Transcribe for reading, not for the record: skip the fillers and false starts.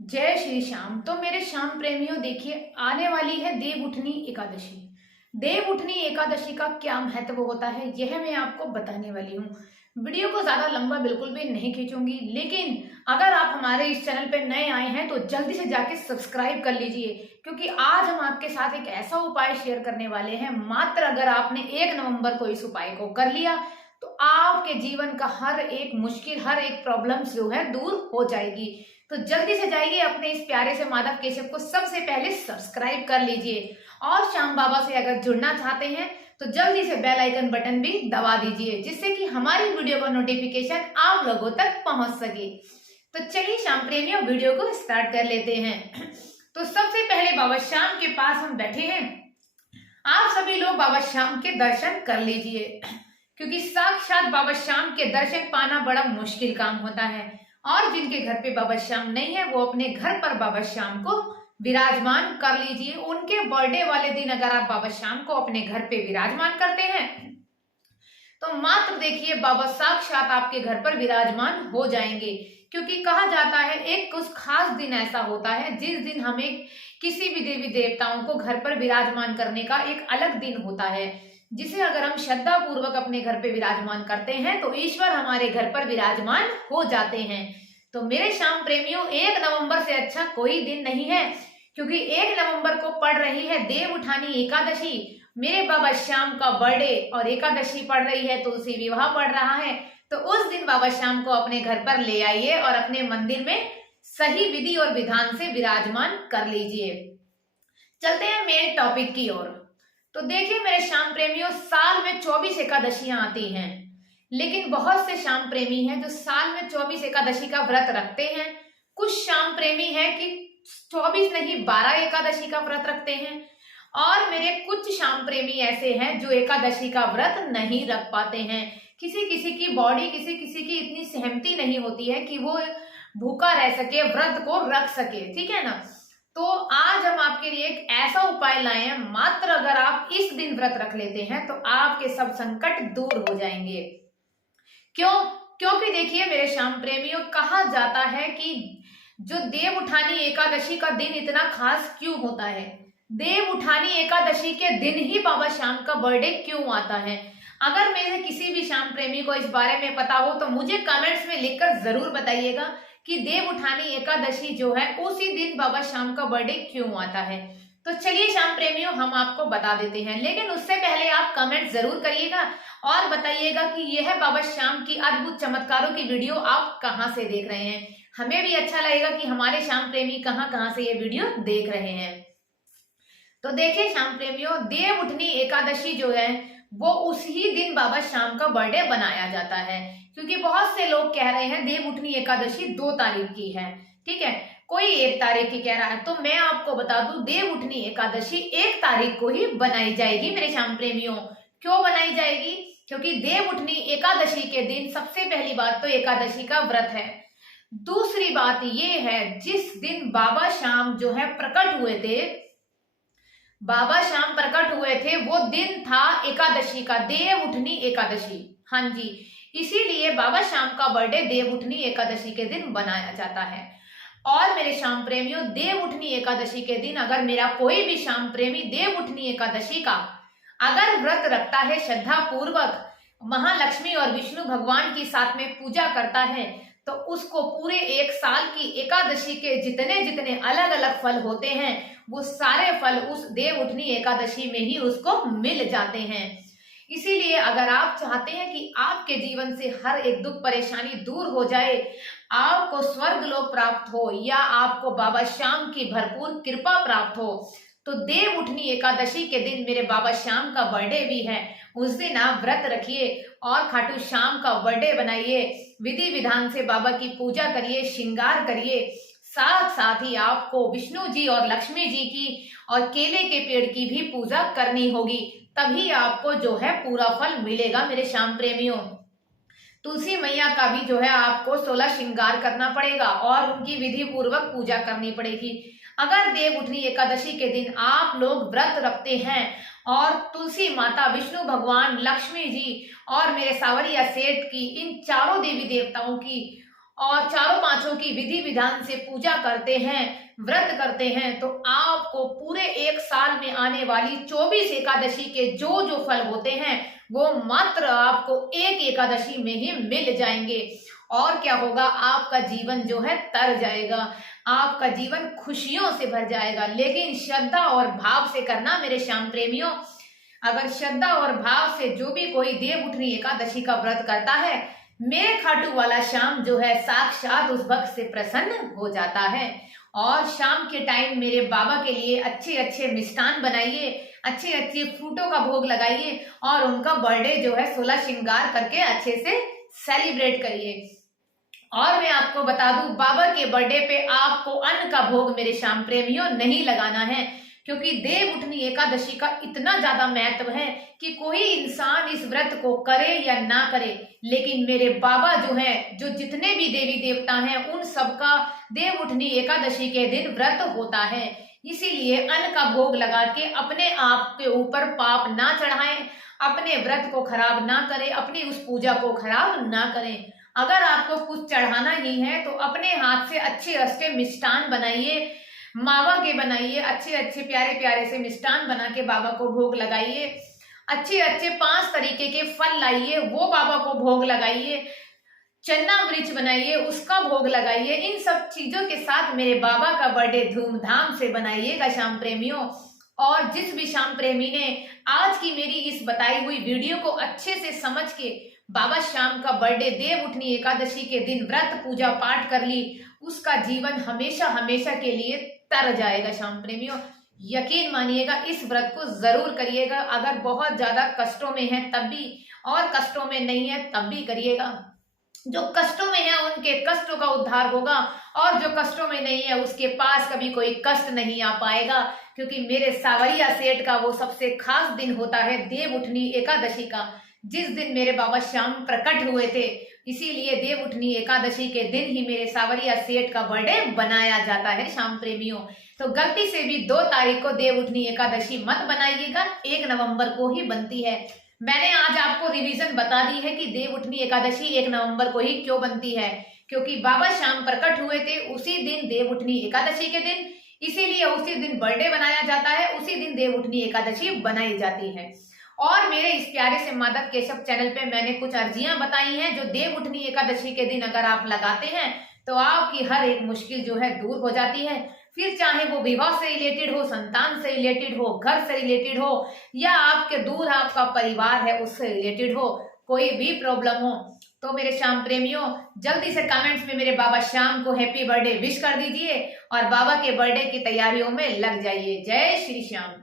जय श्री श्याम। तो मेरे श्याम प्रेमियों, देखिए आने वाली है देव उठनी एकादशी। देव उठनी एकादशी का क्या महत्व होता है यह मैं आपको बताने वाली हूँ। वीडियो को ज्यादा लंबा बिल्कुल भी नहीं खींचूंगी, लेकिन अगर आप हमारे इस चैनल पे नए आए हैं तो जल्दी से जाके सब्सक्राइब कर लीजिए, क्योंकि आज हम आपके साथ एक ऐसा उपाय शेयर करने वाले हैं। मात्र अगर आपने 1 नवंबर को इस उपाय को कर लिया तो आपके जीवन का हर एक मुश्किल, हर एक प्रॉब्लम जो है दूर हो जाएगी। तो जल्दी से जाइए, अपने इस प्यारे से माधव केशव को सबसे पहले सब्सक्राइब कर लीजिए, और श्याम बाबा से अगर जुड़ना चाहते हैं तो जल्दी से बेल आइकन बटन भी दबा दीजिए, जिससे कि हमारी वीडियो का नोटिफिकेशन आप लोगों तक पहुंच सके। तो चलिए श्याम प्रेमियों, वीडियो को स्टार्ट कर लेते हैं। तो सबसे पहले बाबा श्याम के पास हम बैठे हैं। आप सभी लोग बाबा श्याम के दर्शन कर लीजिए, क्योंकि साक्षात बाबा श्याम के दर्शन पाना बड़ा मुश्किल काम होता है। और जिनके घर पे बाबा श्याम नहीं है वो अपने घर पर बाबा श्याम को विराजमान कर लीजिए। उनके बर्थडे वाले दिन अगर आप बाबा श्याम को अपने घर पे विराजमान करते हैं तो मात्र देखिए बाबा साक्षात आपके घर पर विराजमान हो जाएंगे। क्योंकि कहा जाता है एक कुछ खास दिन ऐसा होता है जिस दिन हमें किसी भी देवी देवताओं को घर पर विराजमान करने का एक अलग दिन होता है, जिसे अगर हम श्रद्धा पूर्वक अपने घर पे विराजमान करते हैं तो ईश्वर हमारे घर पर विराजमान हो जाते हैं। तो मेरे श्याम प्रेमियों, 1 नवंबर से अच्छा कोई दिन नहीं है, क्योंकि 1 नवंबर को पड़ रही है देव उठानी एकादशी। मेरे बाबा श्याम का बर्थडे और एकादशी पड़ रही है, तुलसी विवाह पड़ रहा है। तो उस दिन बाबा श्याम को अपने घर पर ले आइए और अपने मंदिर में सही विधि और विधान से विराजमान कर लीजिए। चलते हैं मेन टॉपिक की ओर। तो देखिए मेरे श्याम प्रेमियों, साल में 24 एकादशियां आती हैं, लेकिन बहुत से श्याम प्रेमी हैं जो साल में 24 एकादशी का व्रत रखते हैं। कुछ श्याम प्रेमी हैं कि 24 नहीं 12 एकादशी का व्रत रखते हैं, और मेरे कुछ श्याम प्रेमी ऐसे हैं जो एकादशी का व्रत नहीं रख पाते हैं। किसी किसी की बॉडी, किसी किसी की इतनी सहमति नहीं होती है कि वो भूखा रह सके, व्रत को रख सके, ठीक है ना। तो आज हम आपके लिए एक ऐसा उपाय लाए हैं, मात्र अगर आप इस दिन व्रत रख लेते हैं तो आपके सब संकट दूर हो जाएंगे। क्यों? क्योंकि देखिए मेरे श्याम प्रेमियों, कहा जाता है कि जो देव उठानी एकादशी का दिन इतना खास क्यों होता है, देव उठानी एकादशी के दिन ही बाबा श्याम का बर्थडे क्यों आता है। अगर में से किसी भी श्याम प्रेमी को इस बारे में पता हो तो मुझे कमेंट्स में लिखकर जरूर बताइएगा कि देव उठानी एकादशी जो है उसी दिन बाबा श्याम का बर्थडे क्यों आता है। तो चलिए श्याम प्रेमियों, हम आपको बता देते हैं, लेकिन उससे पहले आप कमेंट जरूर करिएगा और बताइएगा कि यह बाबा श्याम की अद्भुत चमत्कारों की वीडियो आप कहाँ से देख रहे हैं। हमें भी अच्छा लगेगा कि हमारे श्याम प्रेमी कहाँ कहाँ से ये वीडियो देख रहे हैं। तो देखिए श्याम प्रेमियों, देव उठनी एकादशी जो है वो उसी दिन बाबा श्याम का बर्थडे बनाया जाता है, क्योंकि बहुत से लोग कह रहे हैं देव उठनी एकादशी 2 तारीख की है, ठीक है, कोई 1 तारीख की कह रहा है। तो मैं आपको बता दूं, देव उठनी एकादशी 1 तारीख को ही बनाई जाएगी मेरे श्याम प्रेमियों। क्यों बनाई जाएगी? क्योंकि देव उठनी एकादशी के दिन सबसे पहली बात तो एकादशी का व्रत है। दूसरी बात ये है, जिस दिन बाबा श्याम जो है प्रकट हुए थे, बाबा श्याम प्रकट हुए थे, वो दिन था एकादशी का, देव उठनी एकादशी। हाँ जी, इसीलिए बाबा श्याम का बर्थडे देव उठनी एकादशी के दिन बनाया जाता है। और मेरे श्याम प्रेमियों, देव उठनी एकादशी के दिन अगर मेरा कोई भी श्याम प्रेमी देव उठनी एकादशी का अगर व्रत रखता है, श्रद्धा पूर्वक महालक्ष्मी और विष्णु भगवान की साथ में पूजा करता है, तो उसको पूरे 1 साल की एकादशी के जितने जितने अलग अलग फल होते हैं वो सारे फल उस देव उठनी एकादशी में ही उसको मिल जाते हैं। इसीलिए अगर आप चाहते हैं कि आपके जीवन से हर एक दुख परेशानी दूर हो जाए, आपको स्वर्ग लोक प्राप्त हो या आपको बाबा श्याम की भरपूर कृपा प्राप्त हो, तो देव उठनी एकादशी के दिन मेरे बाबा श्याम का बर्थडे भी है, उस दिन आप व्रत रखिए और खाटू श्याम का बर्थडे बनाइए, विधि विधान से बाबा की पूजा करिए, श्रृंगार करिए। साथ साथ ही आपको विष्णु जी और लक्ष्मी जी की और केले के पेड़ की भी पूजा करनी होगी, तभी आपको जो है पूरा फल मिलेगा मेरे श्याम प्रेमियों। तुलसी मैया का भी जो है आपको 16 श्रृंगार करना पड़ेगा और उनकी विधि पूर्वक पूजा करनी पड़ेगी। अगर देव उठनी एकादशी के दिन आप लोग व्रत रखते हैं और तुलसी माता, विष्णु भगवान, लक्ष्मी जी और मेरे सावरिया सेठ की, इन चारों देवी देवताओं की और चारों पांचों की विधि विधान से पूजा करते हैं, व्रत करते हैं, तो आपको पूरे एक साल में आने वाली 24 एकादशी के जो जो फल होते हैं वो मात्र आपको एक एकादशी में ही मिल जाएंगे। और क्या होगा, आपका जीवन जो है तर जाएगा, आपका जीवन खुशियों से भर जाएगा। लेकिन श्रद्धा और भाव से करना मेरे श्याम प्रेमियों। अगर श्रद्धा और भाव से जो भी कोई देव उठनी एकादशी का व्रत करता है, मेरे खाटू वाला श्याम जो है साक्षात उस भक्त से प्रसन्न हो जाता है। और शाम के टाइम मेरे बाबा के लिए अच्छे अच्छे मिष्ठान बनाइए, अच्छे अच्छे फ्रूटों का भोग लगाइए और उनका बर्थडे जो है 16 श्रृंगार करके अच्छे से सेलिब्रेट करिए। और मैं आपको बता दूं, बाबा के बर्थडे पे आपको अन्न का भोग मेरे श्याम प्रेमियों नहीं लगाना है, क्योंकि देव उठनी एकादशी का इतना ज्यादा महत्व है कि कोई इंसान इस व्रत को करे या ना करे, लेकिन मेरे बाबा जो है, जो जितने भी देवी देवता हैं, उन सबका देव उठनी एकादशी के दिन व्रत होता है। इसीलिए अन्न का भोग लगा के अपने आप के ऊपर पाप ना चढ़ाएं, अपने व्रत को खराब ना करें, अपनी उस पूजा को खराब ना करें। अगर आपको कुछ चढ़ाना ही है तो अपने हाथ से अच्छे अच्छे मिष्ठान बनाइए, मावा के बनाइए, अच्छे अच्छे प्यारे प्यारे से मिष्ठान बना के बाबा को भोग लगाइए। अच्छे अच्छे 5 तरीके के फल लाइए, वो बाबा को भोग लगाइए। चन्ना वृक्ष बनाइए, उसका भोग लगाइए। इन सब चीजों के साथ मेरे बाबा का बर्थडे धूमधाम से बनाइएगा श्याम प्रेमियों। और जिस भी श्याम प्रेमी ने आज की मेरी इस बताई हुई वीडियो को अच्छे से समझ के बाबा श्याम का बर्थडे देव उठनी एकादशी के दिन व्रत पूजा पाठ कर ली, उसका जीवन हमेशा हमेशा के लिए तर जाएगा श्याम प्रेमियों। यकीन मानिएगा, इस व्रत को जरूर करिएगा। अगर बहुत ज्यादा कष्टों में है तब भी, और कष्टों में नहीं है तब भी करिएगा। जो कष्टों में है उनके कष्टों का उद्धार होगा, और जो कष्टों में नहीं है उसके पास कभी कोई कष्ट नहीं आ पाएगा, क्योंकि मेरे सावरिया सेठ का वो सबसे खास दिन होता है देव उठनी एकादशी का, जिस दिन मेरे बाबा श्याम प्रकट हुए थे। इसीलिए देव उठनी एकादशी के दिन ही मेरे सावरिया सेठ का बर्थडे बनाया जाता है श्याम प्रेमियों। तो गलती से भी 2 तारीख को देव उठनी एकादशी मत बनाइएगा, 1 नवंबर को ही बनती है। मैंने आज आपको रिवीजन बता दी है कि देव उठनी एकादशी 1 नवंबर को ही क्यों बनती है, क्योंकि बाबा श्याम प्रकट हुए थे उसी दिन देव उठनी एकादशी के दिन, इसीलिए उसी दिन बर्थडे बनाया जाता है, उसी दिन देव उठनी एकादशी बनाई जाती है। और मेरे इस प्यारे से माधव केशव चैनल पे मैंने कुछ अर्जियां बताई हैं, जो देव उठनी एकादशी के दिन अगर आप लगाते हैं तो आपकी हर एक मुश्किल जो है दूर हो जाती है। फिर चाहे वो विवाह से रिलेटेड हो, संतान से रिलेटेड हो, घर से रिलेटेड हो, या आपके दूर आपका परिवार है उससे रिलेटेड हो, कोई भी प्रॉब्लम हो, तो मेरे श्याम प्रेमियों जल्दी से कमेंट्स में मेरे बाबा श्याम को हैप्पी बर्थडे विश कर दीजिए और बाबा के बर्थडे की तैयारियों में लग जाइए। जय श्री श्याम।